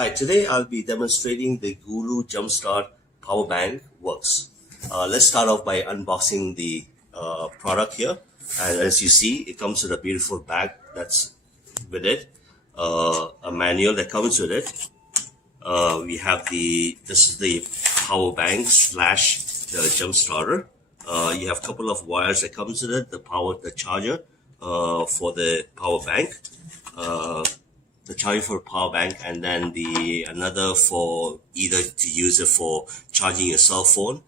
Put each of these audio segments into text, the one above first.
Hi, today I'll be demonstrating the Gooloo Jumpstart Power Bank works. Let's start off by unboxing the product here. And as you see, it comes with a beautiful bag that's with it, a manual that comes with it. We have this is the power bank slash the jump starter. You have a couple of wires that comes with it, the charger for the power bank. The charger for power bank, and then another for either to use it for charging your cell phone.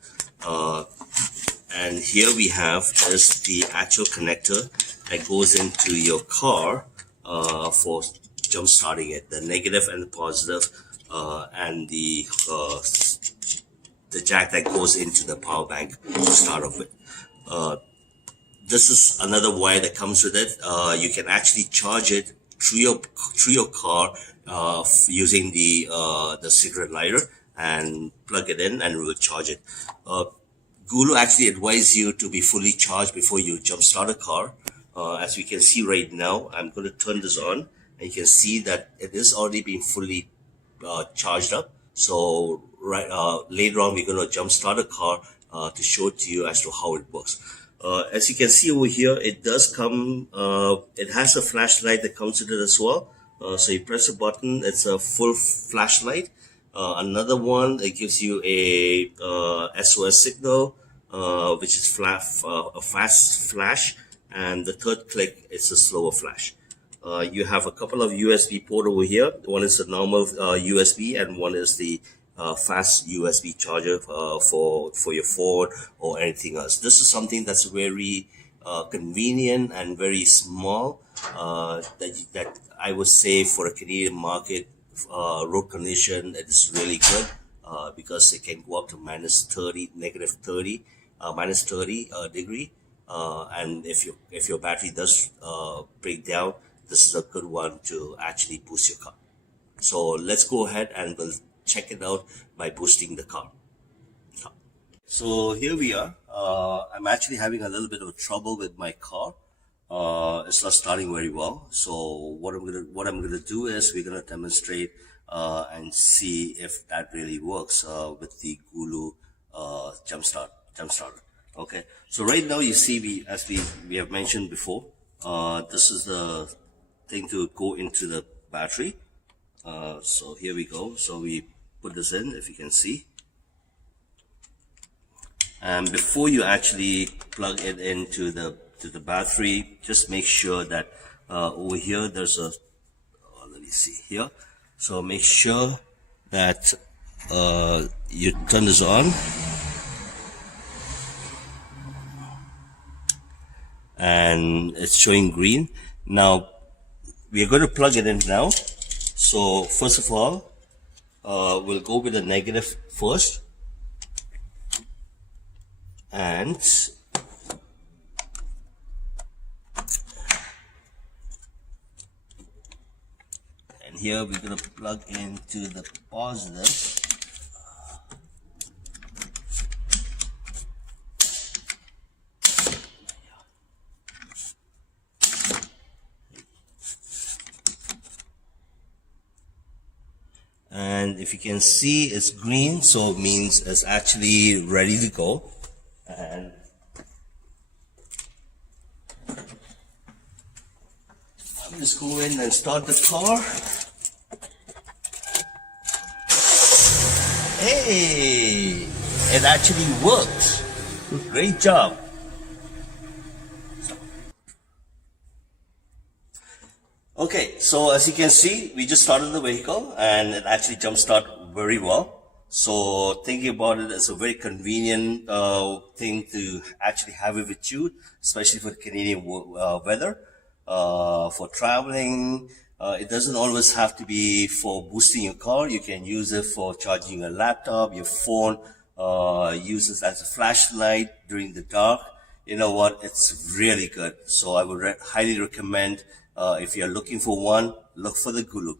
And here we have is the actual connector that goes into your car for jump starting it, the negative and the positive, and the jack that goes into the power bank to start off with. This is another wire that comes with it. You can actually charge it through your car using the cigarette lighter and plug it in, and it will charge it. Gooloo actually advises you to be fully charged before you jump start a car. As we can see right now, I'm going to turn this on, and you can see that it is already being fully charged up. So later on, we're going to jump start a car to show it to you as to how it works. As you can see over here, it does come, it has a flashlight that comes with it as well. So you press a button, it's a full flashlight. Another one, it gives you a SOS signal, which is a fast flash. And the third click, it's a slower flash. You have a couple of USB port over here. One is the normal USB, and one is the fast USB charger for your phone or anything else. This is something that's very convenient and very small, that I would say for a Canadian market, road condition, it is really good, because it can go up to minus 30 degree, and if your battery does break down, this is a good one to actually boost your car. So let's go ahead and we'll check it out by boosting the car. So here we are. I'm actually having a little bit of trouble with my car. It's not starting very well. So what I'm gonna do is we're gonna demonstrate and see if that really works with the Gooloo jump starter. Okay. So right now you see as we have mentioned before, this is the thing to go into the battery. So here we go. So we put this in, if you can see. And before you actually plug it into the battery, just make sure that over here there's a let me see here. So make sure that you turn this on, and it's showing green. Now we are going to plug it in now. So first of all, we'll go with the negative first, and here we're going to plug into the positive. And if you can see, it's green, so it means it's actually ready to go. And I'm just go in and start the car. Hey, it actually worked. Great job. Okay, so as you can see, we just started the vehicle and it actually jump start very well. So thinking about it, it's a very convenient thing to actually have it with you, especially for the Canadian weather, for traveling. It doesn't always have to be for boosting your car. You can use it for charging your laptop, your phone, use it as a flashlight during the dark. You know what? It's really good. So I would highly recommend, if you're looking for one, look for the Gooloo.